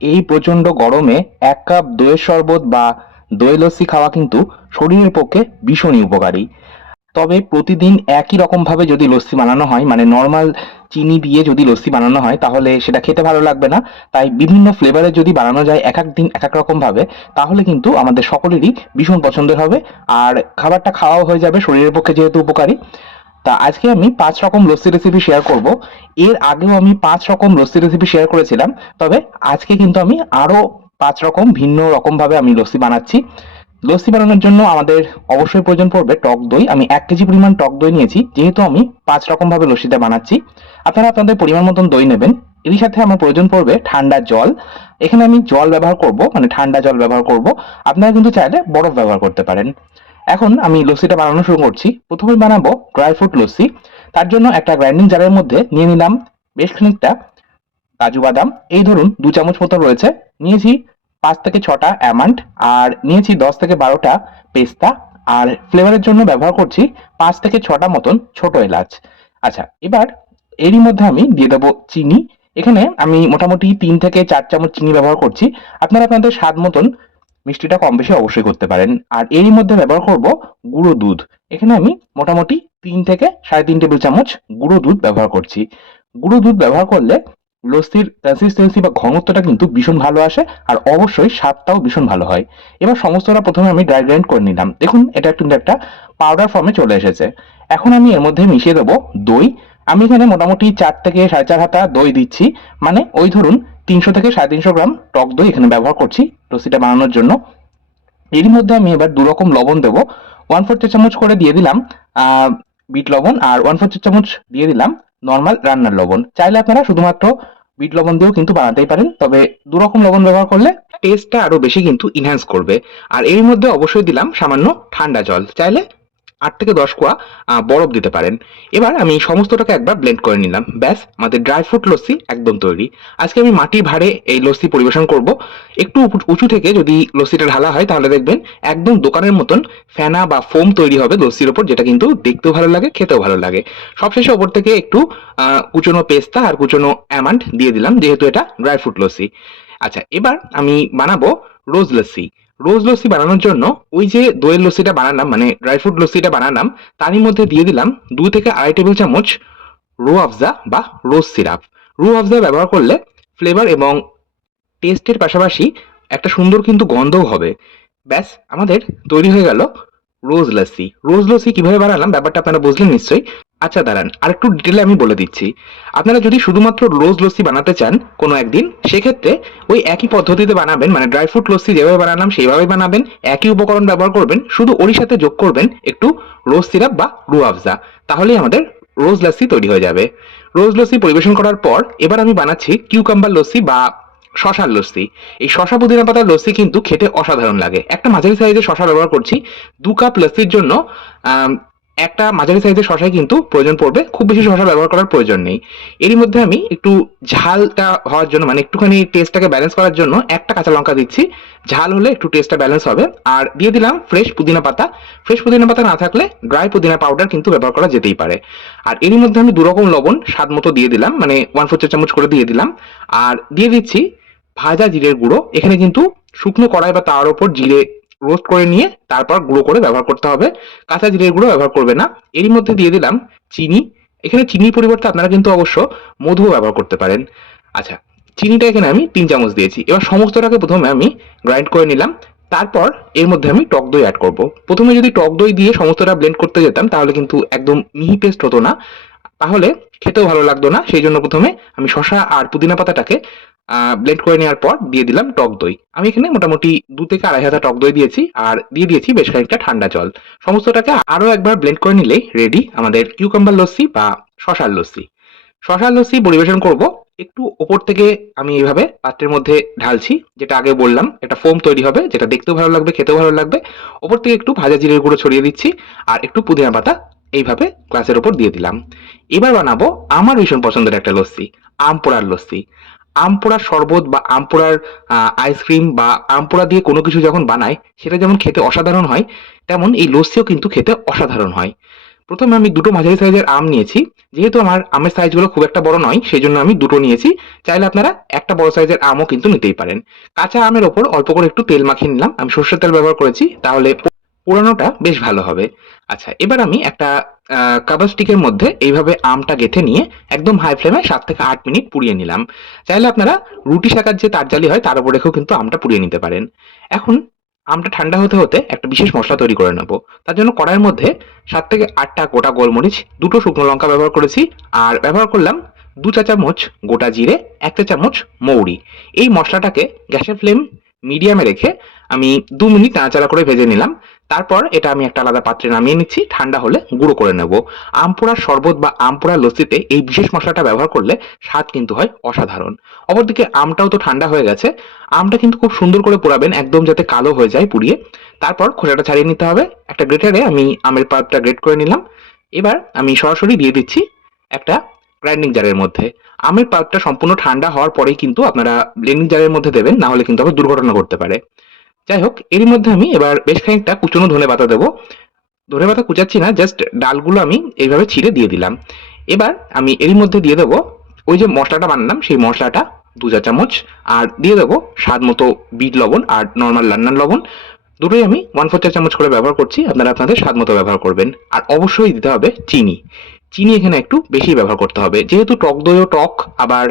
এই প্রচণ্ড গরমে এক কাপ দইয়ের শরবত বা দই লস্যি খাওয়া কিন্তু শরীরের পক্ষে ভীষণই উপকারী। তবে প্রতিদিন একই রকমভাবে যদি লস্যি বানানো হয় মানে নর্মাল চিনি দিয়ে যদি লস্যি বানানো হয়, তাহলে সেটা খেতে ভালো লাগবে না। তাই বিভিন্ন ফ্লেভারে যদি বানানো যায় এক এক দিন এক এক রকমভাবে, তাহলে কিন্তু আমাদের সকলেরই ভীষণ পছন্দের হবে। আর খাবারটা খাওয়াও হয়ে যাবে, শরীরের পক্ষে যেহেতু উপকারী। তা আজকে আমি পাঁচ রকম লস্যি রেসিপি শেয়ার করব। এর আগেও আমি পাঁচ রকম লস্যি রেসিপি শেয়ার করেছিলাম, তবে আজকে কিন্তু আমি আরও পাঁচ রকম ভিন্ন রকম ভাবে আমি লস্যি বানাচ্ছি। লস্যি বানানোর জন্য আমাদের অবশ্যই প্রয়োজন পড়বে টক দই। আমি এক কেজি পরিমাণ টক দই নিয়েছি, যেহেতু আমি পাঁচ রকম ভাবে লস্যিটা বানাচ্ছি। আপনারা আপনাদের পরিমাণ মতন দই নেবেন। এরই সাথে আমার প্রয়োজন পড়বে ঠান্ডা জল। এখানে আমি জল ব্যবহার করব মানে ঠান্ডা জল ব্যবহার করব। আপনারা কিন্তু চাইলে বরফ ব্যবহার করতে পারেন। এখন আমি লস্যিটা বানানো শুরু করছি। প্রথমে বানাবো ড্রাই ফ্রুট লস্যি। তার জন্য একটা গ্রাইন্ডিং জারের মধ্যে নিয়ে নিলাম বেশ খানিকটা কাজু বাদাম। এই ধরুন দু চামচ মতো রয়েছে। নিয়েছি পাঁচ থেকে ছটা অ্যামান্ড আর নিয়েছি দশ থেকে বারোটা পেস্তা। আর ফ্লেভারের জন্য ব্যবহার করছি পাঁচ থেকে ছটা মতন ছোট এলাচ। আচ্ছা এবার এরই মধ্যে আমি দিয়ে দেবো চিনি। এখানে আমি মোটামুটি তিন থেকে চার চামচ চিনি ব্যবহার করছি। আপনারা আপনাদের স্বাদ মতন মিষ্টিটা কম বেশি অবশ্যই করতে পারেন। আর এরই মধ্যে ব্যবহার করব গুঁড়ো দুধ। এখানে আমি মোটামুটি তিন থেকে সাড়ে তিন টেবিল চামচ গুঁড়ো দুধ ব্যবহার করছি। গুঁড়ো দুধ ব্যবহার করলে লস্যির কনসিস্টেন্সি বা ঘনত্বটা কিন্তু ভীষণ ভালো আসে আর অবশ্যই স্বাদটাও ভীষণ ভালো হয়। এবার সমস্তটা প্রথমে আমি ড্রাই গ্রাইন্ড করে নিলাম। দেখুন, এটা কিন্তু একটা পাউডার ফর্মে চলে এসেছে। এখন আমি এর মধ্যে মিশিয়ে দেবো দই আমি এখানে মোটামুটি চার থেকে সাড়ে চার হাতা দই দিচ্ছি। মানে ওই ধরুন তিনশো থেকে সাড়ে তিনশো গ্রাম টক দই এখানে ব্যবহার করছি লস্যিটা বানানোর জন্য। এরই মধ্যে আমি এবার দু রকম লবণ দেবো। ওয়ান ফোর চামচ করে দিয়ে দিলাম বিট লবণ আর ওয়ান ফোর চামচ দিয়ে দিলাম নর্মাল রান্নার লবণ। চাইলে আপনারা শুধুমাত্র বিট লবণ দিয়েও কিন্তু বানাতেই পারেন, তবে দু রকম লবণ ব্যবহার করলে টেস্টটা আরও বেশি কিন্তু ইনহ্যান্স করবে। আর এর মধ্যে অবশ্যই দিলাম সামান্য ঠান্ডা জল। চাইলে আট থেকে দশ কোয়া বরফ দিতে পারেন। এবার আমি সমস্তটাকে একবার ব্লেন্ড করে নিলাম। ব্যাস, আমাদের ড্রাই ফ্রুট লস্যি একদম তৈরি। আজকে আমি মাটির ভাড়ে এই লস্যি পরিবেশন করব। একটু উঁচু- থেকে যদি লস্যিটা ঢালা হয়, তাহলে দেখবেন একদম দোকানের মতন ফেনা বা ফোম তৈরি হবে লস্যির ওপর, যেটা কিন্তু দেখতেও ভালো লাগে, খেতেও ভালো লাগে। সবশেষে ওপর থেকে একটু কুচনো পেস্তা আর কুচনো অ্যামান্ড দিয়ে দিলাম, যেহেতু এটা ড্রাই ফ্রুট লস্যি। আচ্ছা এবার আমি বানাবো রোজ লস্যি। রোজ লস্যি বানানোর জন্য ওই যে দইয়ের লস্যিটা বানালাম মানে ড্রাই ফ্রুট লস্যিটা বানালাম, তারই মধ্যে দিয়ে দিলাম দু থেকে আড়াই টেবিল চামচ রো আফজা বা রোজ সিরাপ রো আফজা ব্যবহার করলে ফ্লেভার এবং টেস্টের পাশাপাশি একটা সুন্দর কিন্তু গন্ধও হবে। ব্যাস, আমাদের তৈরি হয়ে গেল রোজ লস্যি। রোজ লস্যি কীভাবে বানালাম? ব্যাপারটা আপনারা বুঝলেন নিশ্চয়ই। আচ্ছা দাঁড়ান আর একটু ডিটেলে আমি বলে দিচ্ছি। আপনারা যদি শুধুমাত্র রোজ লস্যি বানাতে চান কোনো একদিন, সেক্ষেত্রে ওই একই পদ্ধতিতে বানাবেন মানে ড্রাই ফ্রুট লস্যি যেভাবে বানালাম, সেইভাবেই বানাবেন, একই উপকরণ ব্যবহার করবেন, শুধু ওরই সাথে যোগ করবেন একটু রোজ সিরাপ বা রু আফজা তাহলেই আমাদের রোজ লস্যি তৈরি হয়ে যাবে। রোজ লস্যি পরিবেশন করার পর, এবার আমি বানাচ্ছি কিউকাম্বার লস্যি বা শশার লস্যি। এই শশা পুদিনা পাতার লস্যি কিন্তু খেতে অসাধারণ লাগে। একটা মাঝারি সাইজের শশা ব্যবহার করছি, দু কাপ লস্যির জন্য। একটা মাঝারি সাইজের শশায় কিন্তু প্রয়োজন পড়বে, খুব বেশি শশা ব্যবহার করার প্রয়োজন নেই। এরই মধ্যে আমি একটু ঝালটা হওয়ার জন্য মানে একটুখানি টেস্টটাকে ব্যালেন্স করার জন্য একটা কাঁচা লঙ্কা দিচ্ছি। ঝাল হলে একটু টেস্টটা ব্যালেন্স হবে। আর দিয়ে দিলাম ফ্রেশ পুদিনা পাতা। ফ্রেশ পুদিনা পাতা না থাকলে ড্রাই পুদিনা পাউডার কিন্তু ব্যবহার করা যেতেই পারে। আর এরই মধ্যে আমি দু রকম লবণ স্বাদ মতো দিয়ে দিলাম মানে ওয়ান ফোর চা চামচ করে দিয়ে দিলাম। আর দিয়ে দিচ্ছি ভাজা জিরের গুঁড়ো। এখানে কিন্তু শুকনো কড়াই বা তার ওপর জিরে রোস্ট করে নিয়ে তারপর গুঁড়ো করে ব্যবহার করতে হবে। কাঁচা জিরের গুঁড়ো ব্যবহার করবে না। এরই মধ্যে দিয়ে দিলাম চিনি। এখানে চিনির পরিবর্তে আপনারা কিন্তু অবশ্য মধুও ব্যবহার করতে পারেন। আচ্ছা চিনিটা এখানে আমি তিন চামচ দিয়েছি। এবার সমস্তটাকে প্রথমে আমি গ্রাইন্ড করে নিলাম। তারপর এর মধ্যে আমি টক দই অ্যাড করব। প্রথমে যদি টক দই দিয়ে সমস্তটা ব্লেন্ড করতে যেতাম, তাহলে কিন্তু একদম মিহি পেস্ট হতো না। তাহলে খেতেও ভালো লাগতো না। সেই জন্য প্রথমে আমি শশা আর পুদিনা পাতাটাকে ব্লেন্ড করে নেওয়ার পর দিয়ে দিলাম টক দই। আমি এখানে মোটামুটি দু থেকে আড়াই হাজার টক দই দিয়েছি আর দিয়ে দিয়েছি বেশ খানিকটা ঠান্ডা জল। সমস্তটাকে আরও একবার ব্লেন্ড করে নিলেই রেডি আমাদের কিউকাম্বার লস্যি বা শশার লস্যি। শশার লস্যি পরিবেশন করব। একটু ওপর থেকে আমি এইভাবে পাত্রের মধ্যে ঢালছি, যেটা আগে বললাম, একটা ফোম তৈরি হবে, যেটা দেখতেও ভালো লাগবে, খেতেও ভালো লাগবে। ওপর থেকে একটু ভাজা জিরের গুঁড়ো ছড়িয়ে দিচ্ছি আর একটু পুদিনা পাতা এইভাবে গ্লাসের ওপর দিয়ে দিলাম। এবার বানাবো আমার ভীষণ পছন্দের একটা লস্যি, আম পোড়ার লস্যি। আম পোড়ার শরবত বা আম পোড়ার আইসক্রিম বা আম পোড়া দিয়ে কোনো কিছু যখন বানায়, সেটা যেমন খেতে অসাধারণ হয়, তেমন এই লস্যিও কিন্তু খেতে অসাধারণ হয়। প্রথমে আমি দুটো মাঝারি সাইজের আম নিয়েছি। যেহেতু আমার আমের সাইজগুলো খুব একটা বড় নয় সেই জন্য আমি দুটো নিয়েছি। চাইলে আপনারা একটা বড় সাইজের আমও কিন্তু নিতেই পারেন। কাঁচা আমের ওপর অল্প করে একটু তেল মাখিয়ে নিলাম। আমি সর্ষের তেল ব্যবহার করেছি, তাহলে পোড়ানোটা বেশ ভালো হবে। আচ্ছা এবার আমি একটা কাবার স্টিকের মধ্যে এইভাবে আমটা গেথে নিয়ে একদম হাই ফ্লেমে সাত থেকে আট মিনিট পুড়িয়ে নিলাম। চাইলে আপনারা রুটি শাকার যে তারজালি হয় তার উপর রেখেও কিন্তু আমটা পুড়িয়ে নিতে পারেন। এখন আমটা ঠান্ডা হতে হতে একটা বিশেষ মশলা তৈরি করে নেব। তার জন্য কড়াইয়ের মধ্যে সাত থেকে আটটা গোটা গোলমরিচ, দুটো শুকনো লঙ্কা ব্যবহার করেছি আর ব্যবহার করলাম দু চা চামচ গোটা জিরে, এক চা চামচ মৌরি। এই মশলাটাকে গ্যাসের ফ্লেম মিডিয়ামে রেখে আমি দু মিনিট নাড়াচাড়া করে ভেজে নিলাম। তারপর এটা আমি একটা আলাদা পাত্রে নামিয়ে নিচ্ছি, ঠান্ডা হলে গুঁড়ো করে নেব। আমপোড়ার শরবত বা আমপোড়ার লস্যিতে এই বিশেষ মশলাটা ব্যবহার করলে স্বাদ কিন্তু হয় অসাধারণ। অপরদিকে আমটাও তো ঠান্ডা হয়ে গেছে। আমটা কিন্তু খুব সুন্দর করে পোড়াবেন, একদম যাতে কালো হয়ে যায় পুড়িয়ে। তারপর খোসাটা ছাড়িয়ে নিতে হবে। একটা গ্রেটারে আমি আমের পাল্পটা গ্রেট করে নিলাম। এবার আমি সরাসরি দিয়ে দিচ্ছি একটা গ্রাইন্ডিং জারের মধ্যে। আমের পাল্পটা সম্পূর্ণ ঠান্ডা হওয়ার পরেই কিন্তু আপনারা ব্লেন্ডিং জারের মধ্যে দেবেন না হলে কিন্তু আবার দুর্ঘটনা ঘটতে পারে। যাই হোক, এরই মধ্যে আমি এবার বেশ খানিকটা কুচনো ধনে পাতা দেবো। ধনে পাতা কুচাচ্ছি না জাস্ট ডালগুলো আমি এইভাবে ছিঁড়ে দিয়ে দিলাম। এবার আমি এরই মধ্যে দিয়ে দেবো ওই যে মশলাটা বানালাম, সেই মশলাটা দু চা চামচ, আর দিয়ে দেবো স্বাদ মতো বিট লবণ আর নর্মাল রান্নার লবণ। দুটোই আমি ওয়ান ফোর চা চামচ করে ব্যবহার করছি, আপনারা আপনাদের স্বাদ মতো ব্যবহার করবেন। আর অবশ্যই দিতে হবে চিনি। চিনি এখানে একটু বেশি ব্যবহার করতে হবে। যেহেতু টক দইও টক, আবার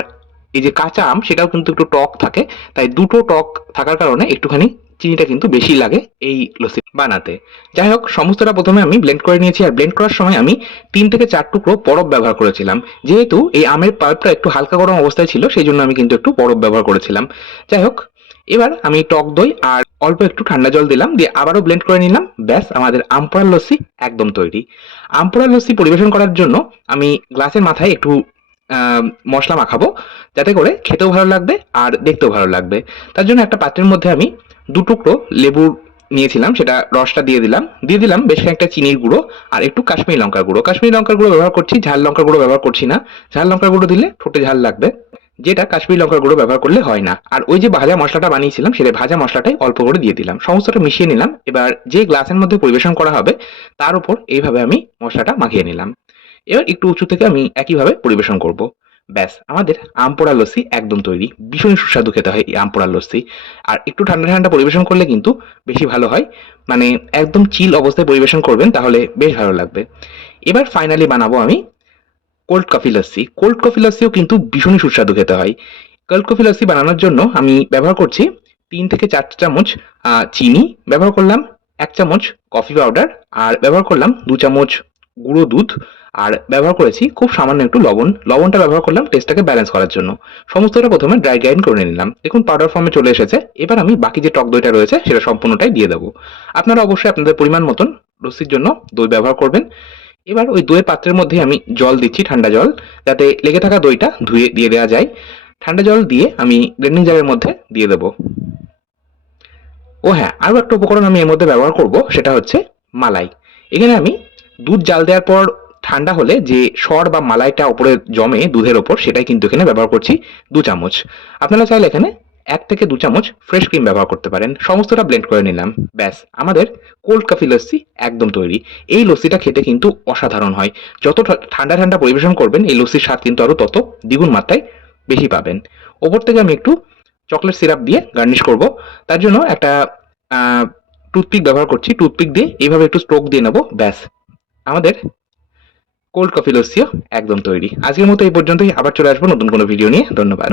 এই যে কাঁচা আম, সেটাও কিন্তু একটু টক থাকে। তাই দুটো টক থাকার কারণে একটুখানি চিনিটা কিন্তু বেশি লাগে এই লস্যি বানাতে। যাই হোক, সমস্তটা প্রথমে আমি ব্লেন্ড করে নিয়েছি। আর ব্লেন্ড করার সময় আমি তিন থেকে চার টুকরো বরফ ব্যবহার করেছিলাম। যেহেতু এই আমের পাল্পটা একটু হালকা গরম অবস্থায় ছিল, সেই জন্য আমি কিন্তু একটু বরফ ব্যবহার করেছিলাম। যাই হোক এবার আমি টক দই আর অল্প একটু ঠান্ডা জল দিলাম, দিয়ে আবারও ব্লেন্ড করে নিলাম। ব্যাস, আমাদের আমপোড়ার লস্যি একদম তৈরি। আমপোড়ার লস্যি পরিবেশন করার জন্য আমি গ্লাসের মাথায় একটু মশলা মাখাবো, যাতে করে খেতেও ভালো লাগবে আর দেখতেও ভালো লাগবে। তার জন্য একটা পাত্রের মধ্যে আমি দু টুকরো লেবুর নিয়েছিলাম, সেটা রসটা দিয়ে দিলাম। দিয়ে দিলাম বেশ খানিকটা চিনির গুঁড়ো আর একটু কাশ্মীরি লঙ্কার গুঁড়ো। কাশ্মীরি লঙ্কার গুঁড়ো ব্যবহার করছি, ঝাল লঙ্কার গুঁড়ো ব্যবহার করছি না। ঝাল লঙ্কার গুঁড়ো দিলে ঠোঁটে ঝাল লাগবে। যেটা কাশ্মীরি লঙ্কার গুঁড়ো ব্যবহার করলে হয় না। আর ওই যে ভাজা মশলাটা বানিয়েছিলাম, সেটা ভাজা মশলাটাই অল্প করে দিয়ে দিলাম। সমস্তটা মিশিয়ে নিলাম। এবার যে গ্লাসের মধ্যে পরিবেশন করা হবে, তার উপর এইভাবে আমি মশলাটা মাখিয়ে নিলাম। এবার একটু উঁচু থেকে আমি একইভাবে পরিবেশন করব। ব্যাস, আমাদের আম পোড়া লস্যি একদম তৈরি। ভীষণ সুস্বাদু খেতে হয় এই আম পোড়া লস্যি। আর একটু ঠান্ডা ঠান্ডা পরিবেশন করলে কিন্তু বেশি ভালো হয়। মানে একদম চিল অবস্থায় পরিবেশন করবেন, তাহলে বেশ ভালো লাগবে। এবার ফাইনালি বানাবো আমি cold coffee lassi cold coffee লস্যিও কিন্তু ভীষণই সুস্বাদু খেতে হয়। কোল্ড কফি লস্যি বানানোর জন্য আমি ব্যবহার করছি তিন থেকে চার চামচ চিনি ব্যবহার করলাম, এক চামচ কফি পাউডার আর ব্যবহার করলাম দু চামচ গুঁড়ো দুধ, আর ব্যবহার করেছি খুব সামান্য একটু লবণ। লবণটা ব্যবহার করলাম টেস্টটাকে ব্যালেন্স করার জন্য। সমস্তটা প্রথমে ড্রাই গ্রাইন্ড করে নিলাম। দেখুন পাউডার ফর্মে চলে এসেছে। এবার আমি বাকি যে টক দইটা রয়েছে, সেটা সম্পূর্ণটাই দিয়ে দেবো। আপনারা অবশ্যই আপনাদের পরিমাণ মতন লস্যির জন্য দই ব্যবহার করবেন। এবার ওই দইয়ের পাত্রের মধ্যে আমি জল দিচ্ছি, ঠান্ডা জল, যাতে লেগে থাকা দইটা ধুয়ে দিয়ে দেওয়া যায়। ঠান্ডা জল দিয়ে আমি গ্রাইন্ডিং জারের মধ্যে দিয়ে দেবো। ও হ্যাঁ আরও একটা উপকরণ আমি এর মধ্যে ব্যবহার করব, সেটা হচ্ছে মালাই। এখানে আমি দুধ জাল দেওয়ার পর ঠান্ডা হলে যে সর বা মালাইটা ওপরে জমে দুধের ওপর, সেটাই কিন্তু এখানে ব্যবহার করছি দু চামচ। আপনারা চাইলে এখানে এক থেকে দু চামচ ফ্রেশ ক্রিম ব্যবহার করতে পারেন। সমস্তটা ব্লেন্ড করে নিলাম। ব্যাস, আমাদের কোল্ড কফি লস্যি একদম তৈরি। এই লস্যিটা খেতে কিন্তু অসাধারণ হয়। যত ঠান্ডা ঠান্ডা পরিবেশন করবেন, এই লস্যির স্বাদ কিন্তু আরও তত দ্বিগুণ মাত্রায় বেশি পাবেন। ওপর থেকে আমি একটু চকলেট সিরাপ দিয়ে গার্নিশ করব। তার জন্য একটা টুথপিক ব্যবহার করছি। টুথপিক দিয়ে এইভাবে একটু স্ট্রোক দিয়ে নেব। ব্যাস, আমাদের কোল্ড কফি লস্যিও একদম তৈরি। আজকের মতো এই পর্যন্তই। আবার চলে আসব নতুন কোনো ভিডিও নিয়ে। ধন্যবাদ।